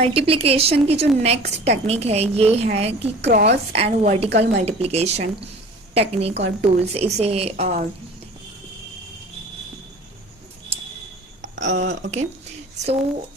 Multiplication की जो next technique है ये है कि cross and vertical multiplication technique और टूल्स, इसे ओके। सो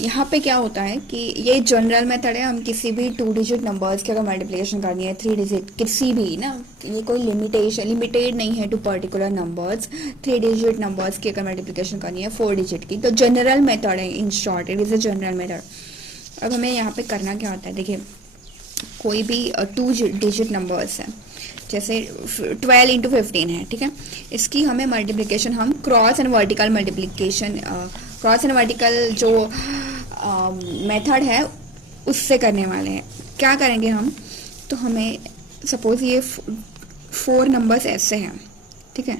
यहाँ पे क्या होता है कि ये जनरल मेथड है, हम किसी भी 2 डिजिट नंबर्स की अगर मल्टीप्लिकेशन करनी है 3 डिजिट किसी भी ना, ये कोई लिमिटेड नहीं है to particular numbers. 3 digit numbers की अगर मल्टीप्लिकेशन करनी है 4 डिजिट की, तो जनरल मेथड है, in short it is a general method. अब हमें यहाँ पे करना क्या होता है, देखिए कोई भी 2 डिजिट नंबर्स है, जैसे 12 इंटू 15 है, ठीक है। इसकी हमें मल्टीप्लिकेशन हम cross and vertical multiplication, cross and vertical जो मेथड है उससे करने वाले हैं। क्या करेंगे हम, तो हमें सपोज ये 4 नंबर्स ऐसे हैं, ठीक है,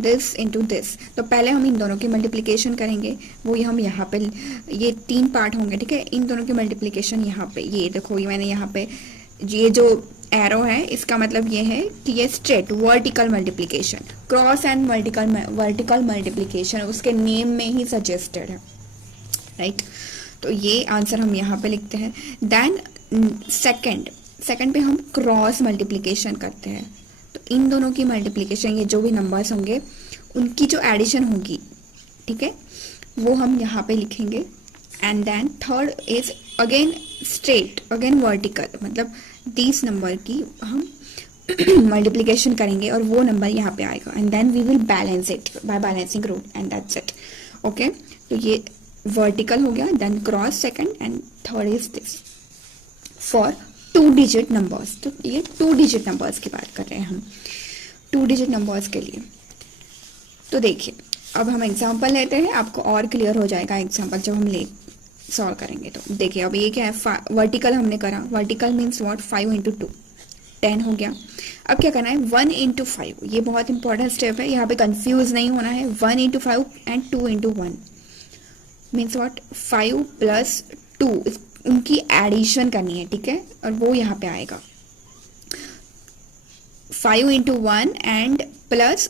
दिस इंटू दिस, तो पहले हम इन दोनों की मल्टीप्लिकेशन करेंगे, वो हम यहाँ पे ये 3 पार्ट होंगे, ठीक है। इन दोनों की मल्टीप्लिकेशन यहाँ पे, ये देखो ये मैंने यहाँ पे ये जो एरो है इसका मतलब ये है कि ये straight vertical multiplication, cross and vertical multiplication उसके नेम में ही सजेस्टेड है, राइट। तो ये आंसर हम यहाँ पे लिखते हैं। देन सेकंड पे हम क्रॉस मल्टीप्लिकेशन करते हैं, तो इन दोनों की मल्टीप्लिकेशन, ये जो भी नंबर्स होंगे उनकी जो एडिशन होगी, ठीक है, वो हम यहाँ पे लिखेंगे। And then third is again straight, again vertical, मतलब 30 नंबर की हम मल्टीप्लिकेशन करेंगे और वो नंबर यहाँ पे आएगा, and then we will balance it by balancing rule and that's it, okay. तो ये वर्टिकल हो गया, then cross second, and third is this for 2 digit numbers. तो ये 2 डिजिट नंबर्स की बात कर रहे हैं हम, 2 डिजिट नंबर्स के लिए। तो देखिए अब हम एग्जांपल लेते हैं, आपको और क्लियर हो जाएगा एग्जांपल जब हम सॉल्व करेंगे। तो देखिए अब ये क्या है, वर्टिकल हमने करा, वर्टिकल मीन्स व्हाट, 5 इंटू 2 10 हो गया। अब क्या करना है, 1 इंटू 5, ये बहुत इंपॉर्टेंट स्टेप है, यहाँ पे कंफ्यूज नहीं होना है। 1 into 5 and 2 into 1 means what, 5 plus 2, उनकी एडिशन करनी है, ठीक है, और वो यहाँ पे आएगा 5 इंटू 1 एंड प्लस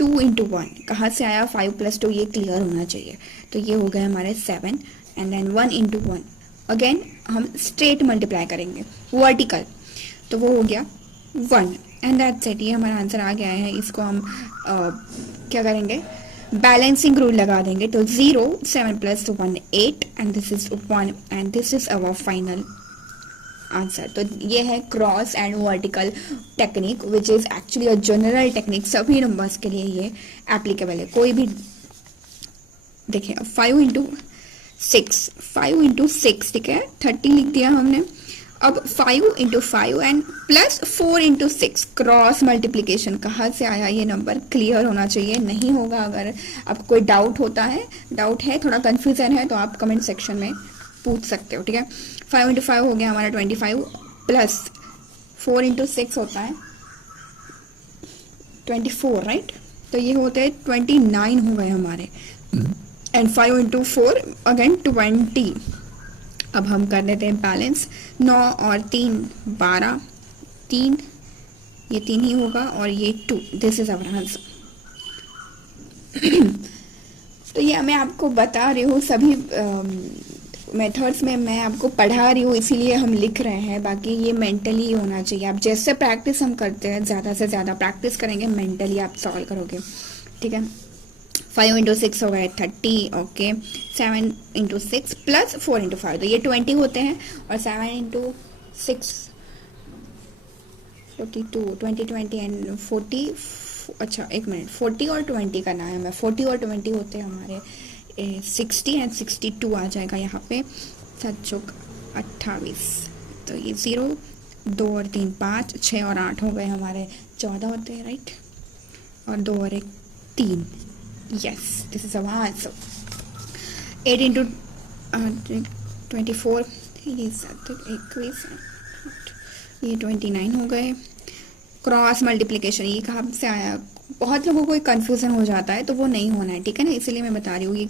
2 इंटू 1। कहाँ से आया 5 प्लस 2, ये क्लियर होना चाहिए। तो ये हो गए हमारे 7, एंड देन 1 इंटू 1, अगेन हम स्ट्रेट मल्टीप्लाई करेंगे वर्टिकल, तो वो हो गया 1, एंड दैट्स इट, ये हमारा आंसर आ गया है। इसको हम क्या करेंगे, बैलेंसिंग रूल लगा देंगे। तो 0, 7 plus 1 8, and this is 1, and this is our final answer. तो ये है cross and vertical technique which is actually a general technique, सभी नंबर्स के लिए ये एप्लीकेबल है। कोई भी देखिए 5 इंटू 6, ठीक है, 30 लिख दिया हमने। अब 5 into 5 and plus 4 into 6, cross multiplication, कहाँ से आया ये नंबर, क्लियर होना चाहिए। नहीं होगा, अगर आपको कोई डाउट है, थोड़ा कंफ्यूजन है, तो आप कमेंट सेक्शन में पूछ सकते हो, ठीक है। 5 इंटू 5 हो गया हमारा 25, प्लस 4 इंटू 6 होता है 24, राइट। तो ये होते हैं 29 हो गए हमारे, एंड 5 इंटू 4 अगेन 20। अब हम कर देते हैं बैलेंस, 9 और 3 12, 3 ये 3 ही होगा, और ये 2, दिस इज अवर आंसर। तो ये मैं आपको बता रही हूँ, सभी मेथड्स में मैं आपको पढ़ा रही हूँ, इसीलिए हम लिख रहे हैं, बाकी ये मेंटली होना चाहिए। आप जैसे प्रैक्टिस हम करते हैं, ज़्यादा से ज़्यादा प्रैक्टिस करेंगे, मेंटली आप सॉल्व करोगे, ठीक है। 5 इंटू 6 हो गए 30, ओके। 7 इंटू 6 प्लस 4 इंटू 5, तो ये 20 होते हैं, और 7 इंटू 6 42, 20 एंड 40, अच्छा एक मिनट, 40 और 20 करना है हमें, 40 और 20 होते हैं हमारे 60 एंड 62 आ जाएगा यहाँ पे, 7 चौक 28, तो ये 0, 2 और 3 5, 6 और 8 हो गए हमारे 14 होते हैं, राइट, और 2 और 1 3, yes, this is our answer. 8 into 24, ये 21, ये 29 हो गए। क्रॉस मल्टीप्लिकेशन ये कहाँ से आया, बहुत लोगों को कंफ्यूजन हो जाता है, तो वो नहीं होना है, ठीक है ना, इसीलिए मैं बता रही हूँ। ये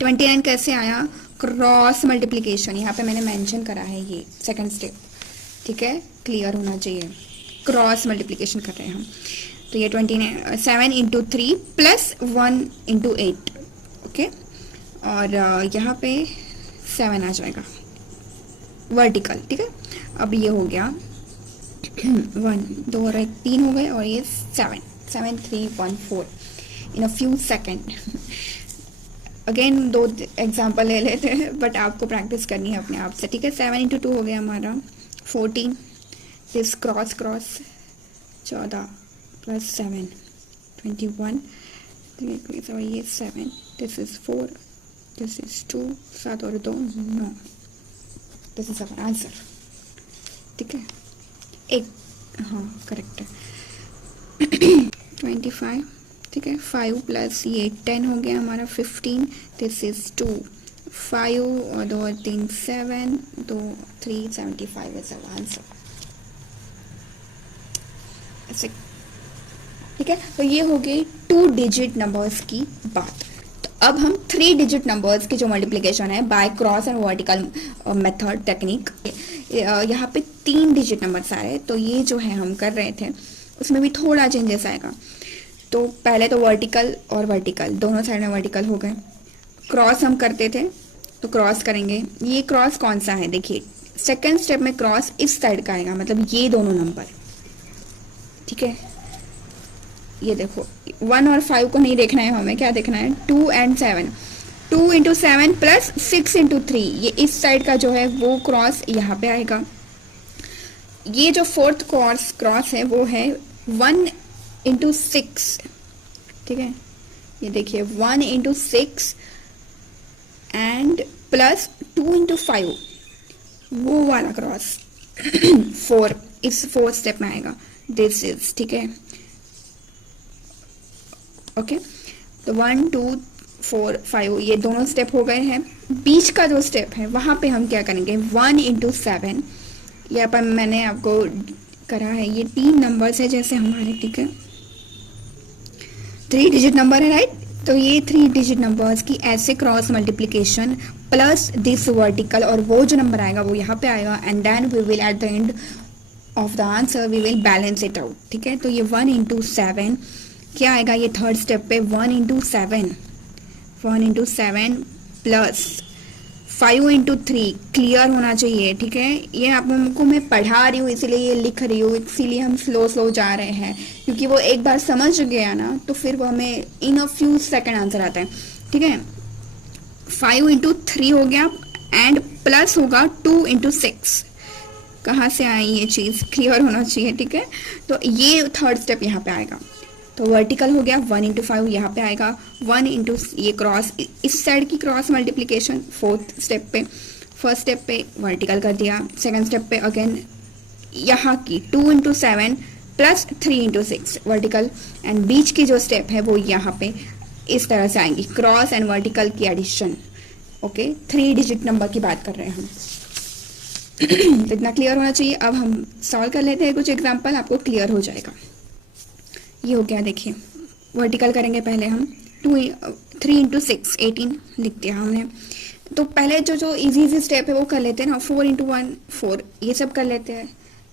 29 कैसे आया, क्रॉस मल्टीप्लिकेशन, यहाँ पे मैंने मेंशन करा है, ये सेकंड स्टेप, ठीक है, क्लियर होना चाहिए। क्रॉस मल्टीप्लिकेशन कर रहे हैं हम, तो ये 29, 7 इंटू 3 प्लस 1 इंटू 8, ओके, और यहाँ पे 7 आ जाएगा वर्टिकल, ठीक है। अब ये हो गया 1 2 और 1 3 हो गए, और ये 7 7 3 1 4 इन a few second. Again 2 example ले लेते हैं, बट आपको प्रैक्टिस करनी है अपने आप से, ठीक है। 7 इंटू 2 हो गया हमारा 14, दिस क्रॉस क्रॉस 14 प्लस 7 21, और ये 7, दिस इज 4, दिस इज 2, 7 और 2 9, दिस इज आवर आंसर, ठीक है। एक हाँ करेक्ट है 25, ठीक है। 5 प्लस ये 10 हो गया हमारा 15, दिस इज 2 5 और 2 और 3 7 2 3 75 इज आवर आंसर, ऐसे, ठीक है। तो ये हो गई 2 डिजिट नंबर्स की बात। तो अब हम 3 डिजिट नंबर्स की जो मल्टीप्लिकेशन है by cross and vertical method technique, यहाँ पे 3 डिजिट नंबर्स आ रहे हैं, तो ये जो है हम कर रहे थे उसमें भी थोड़ा चेंजेस आएगा। तो पहले तो वर्टिकल और वर्टिकल दोनों साइड में वर्टिकल हो गए, क्रॉस हम करते थे तो क्रॉस करेंगे। ये क्रॉस कौन सा है, देखिए सेकंड स्टेप में क्रॉस इस साइड का आएगा, मतलब ये दोनों नंबर, ठीक है। ये देखो 1 और 5 को नहीं देखना है हमें, क्या देखना है 2 एंड 7, 2 इंटू 7 प्लस 6 इंटू 3, ये इस साइड का जो है वो क्रॉस यहाँ पे आएगा। ये जो फोर्थ क्रॉस है वो है 1 इंटू 6, ठीक है। ये देखिए 1 इंटू 6 एंड प्लस 2 इंटू 5, वो वाला क्रॉस 4 इस 4th स्टेप में आएगा, दिस इज, ठीक है। ओके, तो 1 2 4 5 ये दोनों स्टेप हो गए हैं। बीच का जो स्टेप है वहां पे हम क्या करेंगे 1 इंटू 7, यहाँ पर मैंने आपको करा है, ये 3 नंबर्स है जैसे हमारे, ठीक है। 3 डिजिट नंबर है, राइट। तो ये 3 डिजिट नंबर्स की ऐसे cross multiplication plus this vertical, और वो जो नंबर आएगा वो यहाँ पे आएगा, and then we will at the end of the answer we will balance it out, ठीक है। तो ये 1 इंटू 7 क्या आएगा, ये थर्ड स्टेप पे 1 इंटू 7 प्लस 5 इंटू 3, क्लियर होना चाहिए, ठीक है। ये आप लोगों को मैं पढ़ा रही हूँ इसीलिए ये लिख रही हूँ, इसीलिए हम स्लो जा रहे हैं, क्योंकि वो एक बार समझ गया ना तो फिर वो हमें इन अ फ्यू सेकेंड आंसर आता है, ठीक है। 5 इंटू 3 हो गया, एंड प्लस होगा 2 इंटू 6, कहाँ से आई ये चीज़, क्लियर होना चाहिए, ठीक है। तो ये थर्ड स्टेप यहाँ पे आएगा, तो वर्टिकल हो गया 1 इंटू 5 यहाँ पे आएगा, 1 इंटू ये क्रॉस इस साइड की क्रॉस मल्टीप्लिकेशन 4th स्टेप पे, फर्स्ट स्टेप पे वर्टिकल कर दिया, सेकंड स्टेप पे अगेन यहाँ की 2 into 7 plus 3 into 6 vertical, and बीच की जो स्टेप है वो यहाँ पे इस तरह से आएंगी, क्रॉस एंड वर्टिकल की एडिशन, ओके। 3 डिजिट नंबर की बात कर रहे हैं हम तो इतना क्लियर होना चाहिए। अब हम सॉल्व कर लेते हैं कुछ एग्जाम्पल, आपको क्लियर हो जाएगा। ये हो गया, देखिए वर्टिकल करेंगे पहले हम 3 इंटू 6 18 लिख दिया हमने। तो पहले जो इजी स्टेप है वो कर लेते हैं ना, 4 इंटू 1 4, ये सब कर लेते हैं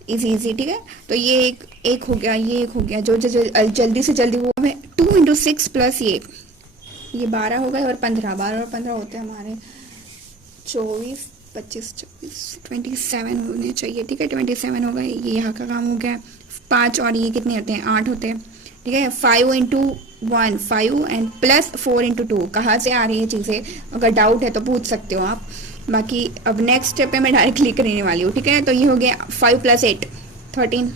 इजी, ठीक है। तो ये एक हो गया, ये एक हो गया, जो जल्दी से जल्दी वो है 2 इंटू 6 प्लस ये 12 हो गए, और 15 12 और 15 होते हैं हमारे 24 25 24 27 होने चाहिए, ठीक है। 27 हो गए, ये यहाँ का काम हो गया। 5 और ये कितने होते हैं 8 होते हैं, ठीक है। 5 इंटू 1 5 एंड प्लस 4 इंटू 2, कहाँ से आ रही है चीज़ें, अगर डाउट है तो पूछ सकते हो आप। बाकी अब नेक्स्ट स्टेप पे मैं डायरेक्टली करने वाली हूँ, ठीक है। तो ये हो गया 5 प्लस 8 13।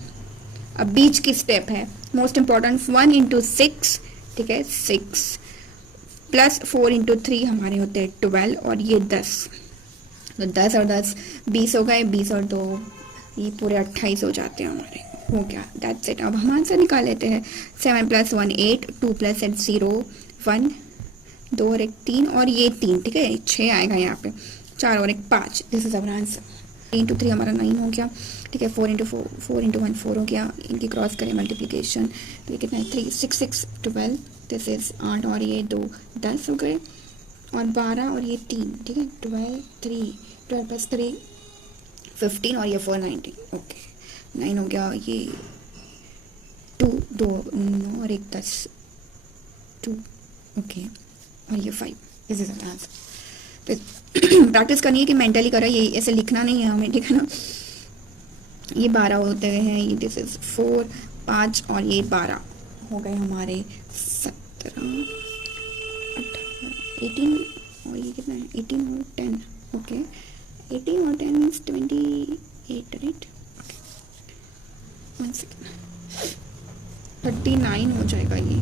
अब बीच की स्टेप है मोस्ट इंपॉर्टेंट, 1 इंटू 6, ठीक है 6 प्लस 4 इंटू 3 हमारे होते हैं 12, और ये 10, तो 10 और 10 20 हो गए, 20 और 2 ये पूरे 28 हो जाते हैं हमारे, हो गया, दैट्स इट। अब हम आंसर निकाल लेते हैं। 7 प्लस 1 8, 2 प्लस 8 0 1, 2 और 1 3, और ये 3, ठीक है 6 आएगा यहाँ पे, 4 और 1 5, this is our answer. 3 into 3 हमारा 9 हो गया, ठीक है। 4 इंटू 1 4 हो गया, इनकी क्रॉस करें मल्टीप्लिकेशन, तो ये कितना है 3 6 6 12, दिस इज 8 और ये 2 10 हो गए, और 12 और ये 3, ठीक है 12 प्लस 3 15, और ये 4 19, ओके 9 हो गया, ये 2 2 9 और 1 10 2, ओके, और ये 5, दिस इज आंसर। प्रैक्टिस करनी है कि मेंटली करा, ये ऐसे लिखना नहीं है हमें, ठीक है ना। ये 12 होते हैं, ये दिस इज 4 5 और ये 12 हो गए हमारे 17 18 और ये कितना है 18 और 10, ओके 18 और 10 मीन्स 28 राइट। 1 सेकेंड 39 हो जाएगा ये।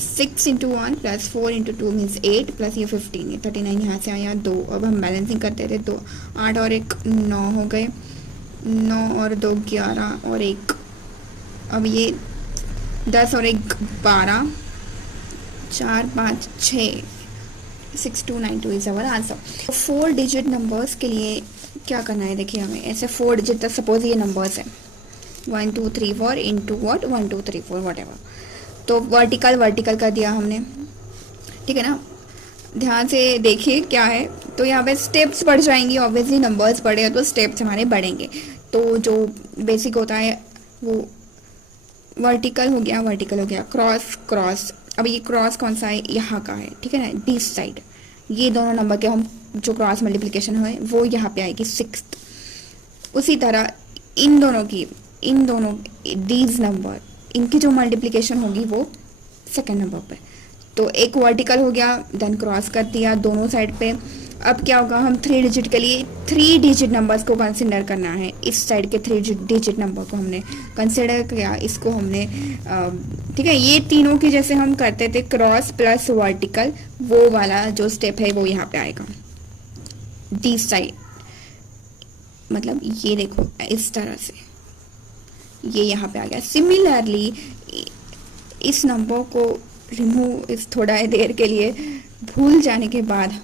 6 into 1 plus 4 into 2 means 8 plus ये 15, ये 39 यहाँ से आया 2। अब हम बैलेंसिंग करते थे, 2 8 और 1 9 हो गए, 9 और 2 11 और 1, अब ये 10 और 1 12, 4 5 6, 6292 is our answer. 4 digit numbers के लिए क्या करना है, देखिए हमें ऐसे 4 डिजिट तक सपोज ये नंबर्स है 1 2 3 4 इंटू वॉट 1 2 3 4 वट एवर, तो वर्टिकल कर दिया हमने, ठीक है ना। ध्यान से देखिए क्या है, तो यहाँ पे स्टेप्स बढ़ जाएंगी, ऑब्वियसली नंबर्स बढ़ेगा तो स्टेप्स हमारे बढ़ेंगे। तो जो बेसिक होता है वो वर्टिकल हो गया, क्रॉस। अब ये क्रॉस कौन सा है, यहाँ का है, ठीक है ना, दिस साइड। ये दोनों नंबर के हम जो क्रॉस मल्टीप्लिकेशन हुए वो यहाँ पे आएगी 6। उसी तरह इन दोनों दीज नंबर, इनकी जो मल्टीप्लिकेशन होगी वो सेकंड नंबर पे। तो एक वर्टिकल हो गया, देन क्रॉस कर दिया दोनों साइड पे। अब क्या होगा, हम 3 डिजिट के लिए 3 डिजिट नंबर्स को कंसिडर करना है। इस साइड के 3 डिजिट नंबर को हमने कंसिडर किया, इसको हमने ठीक है। ये तीनों की जैसे हम करते थे क्रॉस प्लस वर्टिकल, वो वाला जो स्टेप है वो यहाँ पे आएगा दिस साइड। मतलब ये देखो इस तरह से ये यहाँ पे आ गया। सिमिलरली इस नंबर को रिमूव इस थोड़ा देर के लिए भूल जाने के बाद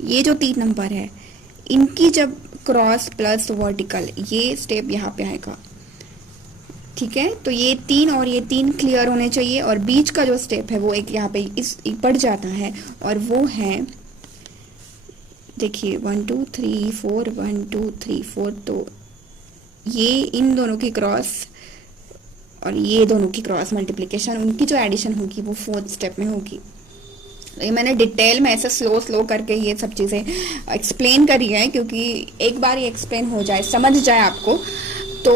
ये जो 3 नंबर है इनकी जब क्रॉस प्लस वर्टिकल, ये स्टेप यहाँ पे आएगा, ठीक है। तो ये 3 और ये 3 क्लियर होने चाहिए, और बीच का जो स्टेप है वो एक यहाँ पे इस बढ़ जाता है, और वो है देखिए 1 2 3 4 1 2 3 4। तो ये इन दोनों की क्रॉस और ये दोनों की क्रॉस मल्टीप्लिकेशन, उनकी जो एडिशन होगी वो 4th स्टेप में होगी। तो ये मैंने डिटेल में ऐसे स्लो करके ये सब चीज़ें एक्सप्लेन करी है, क्योंकि एक बार ये एक्सप्लेन हो जाए, समझ जाए आपको, तो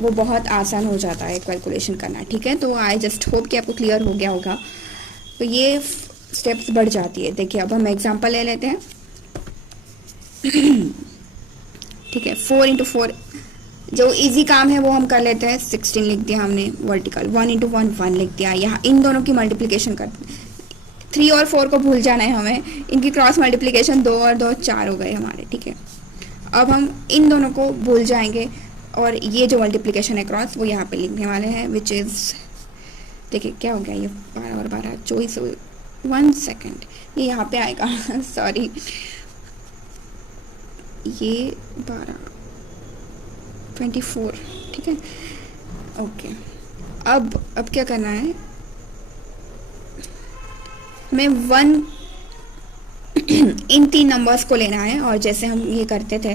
वो बहुत आसान हो जाता है कैलकुलेशन करना, ठीक है। तो आई जस्ट होप कि आपको क्लियर हो गया होगा। तो ये स्टेप्स बढ़ जाती है। देखिए अब हम एग्जांपल ले लेते हैं, ठीक है। 4 इंटू 4 जो इजी काम है वो हम कर लेते हैं। 16 लिख दिया हमने वर्टिकल, 1 इंटू 1 1 लिख दिया। यहाँ इन दोनों की मल्टीप्लिकेशन कर, 3 और 4 को भूल जाना है हमें, इनकी क्रॉस मल्टीप्लिकेशन 2 और 2 4 हो गए हमारे, ठीक है। अब हम इन दोनों को भूल जाएंगे, और ये जो मल्टीप्लिकेशन है क्रॉस वो यहाँ पे लिखने वाले हैं, विच इज़ देखिए क्या हो गया, ये 12 और 12 24, 1 सेकेंड, ये यहाँ पे आएगा सॉरी, ये 12 24, ठीक है, ओके। अब क्या करना है, हमें 1 इन 3 नंबर्स को लेना है, और जैसे हम ये करते थे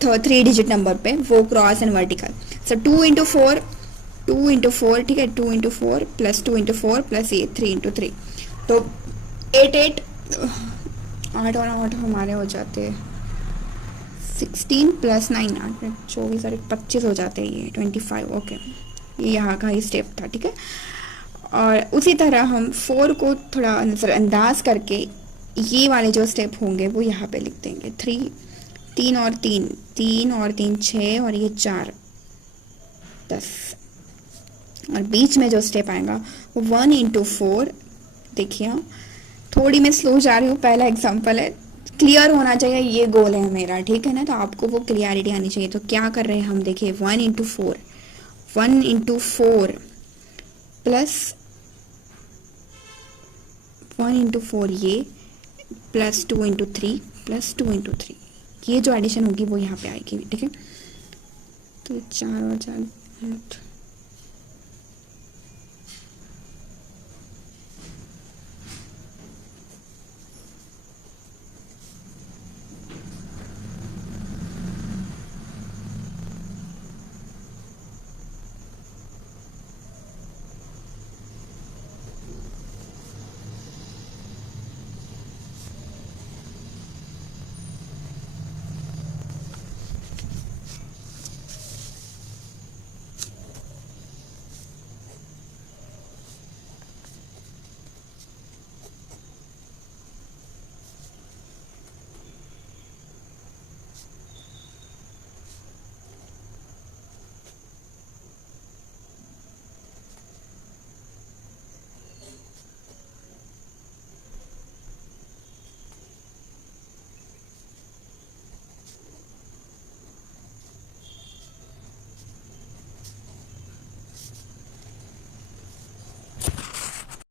3 डिजिट नंबर पे, वो cross and vertical. So 2 into 4, ठीक है, 2 इंटू 4 प्लस 2 इंटू 4 प्लस ये 3 इंटू 3, तो 8 8 और 8 हमारे हो जाते हैं 16 प्लस 9 8 24 और 25 हो जाते हैं, ये 25, ओके। ये यहाँ का ही स्टेप था, ठीक है। और उसी तरह हम 4 को थोड़ा नज़रअंदाज करके ये वाले जो स्टेप होंगे वो यहाँ पे लिख देंगे। 3 और 3 6 और ये 4 10, और बीच में जो स्टेप आएगा वो 1 इंटू 4। देखिए थोड़ी मैं स्लो जा रही हूँ, पहला एग्जाम्पल है, क्लियर होना चाहिए, ये गोल है मेरा, ठीक है ना। तो आपको वो क्लियरिटी आनी चाहिए। तो क्या कर रहे हैं हम, देखिए 1 इंटू 4 प्लस 1 इंटू 4 ये प्लस 2 इंटू 3 प्लस 2 इंटू 3, ये जो एडिशन होगी वो यहाँ पे आएगी, ठीक है। तो 4 और 4